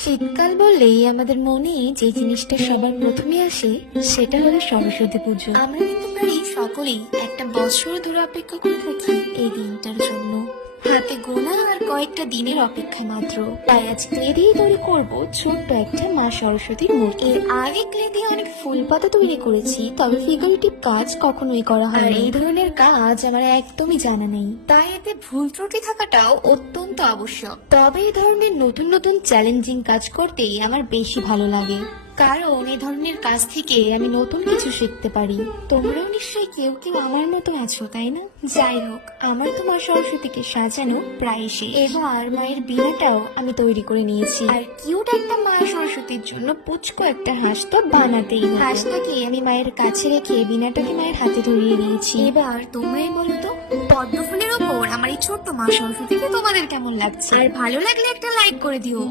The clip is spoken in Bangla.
শীতকাল বললেই আমাদের মনে যে জিনিসটা সবার প্রথমে আসে সেটা হলো সরস্বতী পুজো। আমরা কিন্তু প্রায় সকলেই একটা বছর ধরে অপেক্ষা করে থাকি এই দিনটার জন্য। হাতে গোনা আর কয়েকটা দিনের অপেক্ষা মাত্র। তাই আজ ক্লে দিয়ে তৈরি করবো ছোট্ট একটা মা সরস্বতীর মূর্তি। এর আগে ক্লে দিয়ে অনেক ফুল পাতা তৈরি করেছি, তবে ফিগারেটিভ কাজ কখনোই করা হয়। আর এই ধরনের কাজ আমার একদমই জানা নেই, তাই এতে ভুল ত্রুটি থাকাটাও অত্যন্ত আবশ্যক। তবে এই ধরনের নতুন নতুন চ্যালেঞ্জিং কাজ করতেই আমার বেশি ভালো লাগে, কারণ এই ধরনের কাজ থেকে আমি নতুন কিছু শিখতে পারি। তোমরাও নিশ্চয়ই কেউ কেউ আমার মতো আছো, তাই না? যাই হোক, আমার তো মা সরস্বতীকে সাজানো প্রায় শেষ। এবার মায়ের বীণাটাও আমি তৈরি করে নিয়েছি, আর কিউট একটা মা সরস্বতীর জন্য পুচকো একটা হাঁস তো বানাতেই হবে। হাঁসটাকে আমি মায়ের কাছে রেখে বীণাটাকে মায়ের হাতে ধরিয়ে নিয়েছি। এবার তোমরাই বলো তো, পদ্ম ফুলের ওপর আমার এই ছোট্ট মা সরস্বতীকে তোমাদের কেমন লাগছে? আর ভালো লাগলে একটা লাইক করে দিও।